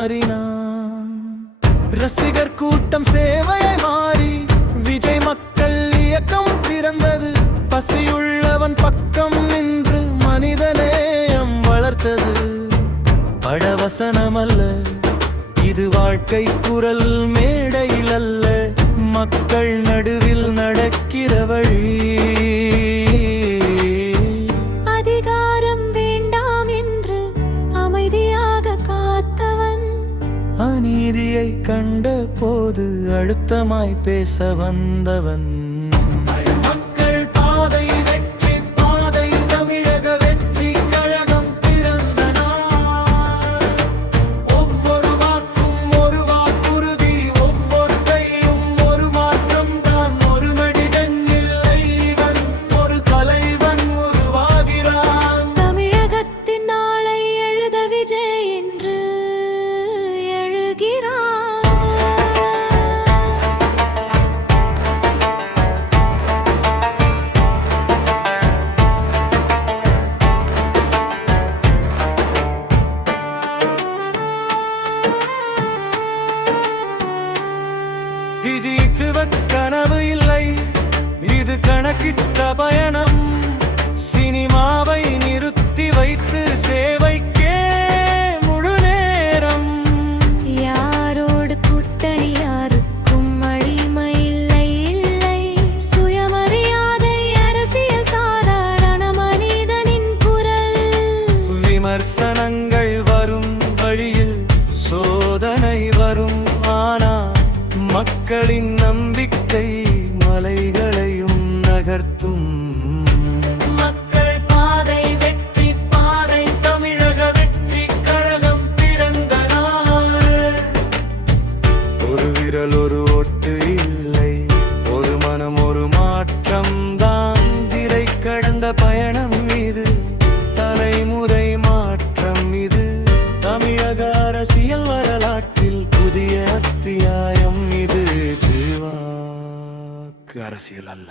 மாறினான். ரசிகர் கூட்டம் சேவையை மாறி விஜய் மக்கள் இயக்கம் பிறந்தது. பசியுள்ளவன் பக்கம் நின்று மனிதநேயம் வளர்த்தது. படவசனமல்ல இது வாழ்க்கை குரல் மேடை அநீதியை கண்ட போது அழுத்தமாய் பேச வந்தவன். ஜீத்துவ கனவு இல்லை. இது கணக்கிட்ட பயணம். சினிமாவை நிறுத்தி வைத்து சேவைக்கே முழு நேரம். யாரோடு கூட்டணி யாருக்கும் அடிமை இல்லை இல்லை. சுயமரியாதை அரசியல் சாதாரண மனிதனின் குரல். விமர்சனங்கள் மக்களின் நம்பிக்கை மலைகளையும் நகர்த்தும். வாக்கு அரசியல் அல்ல.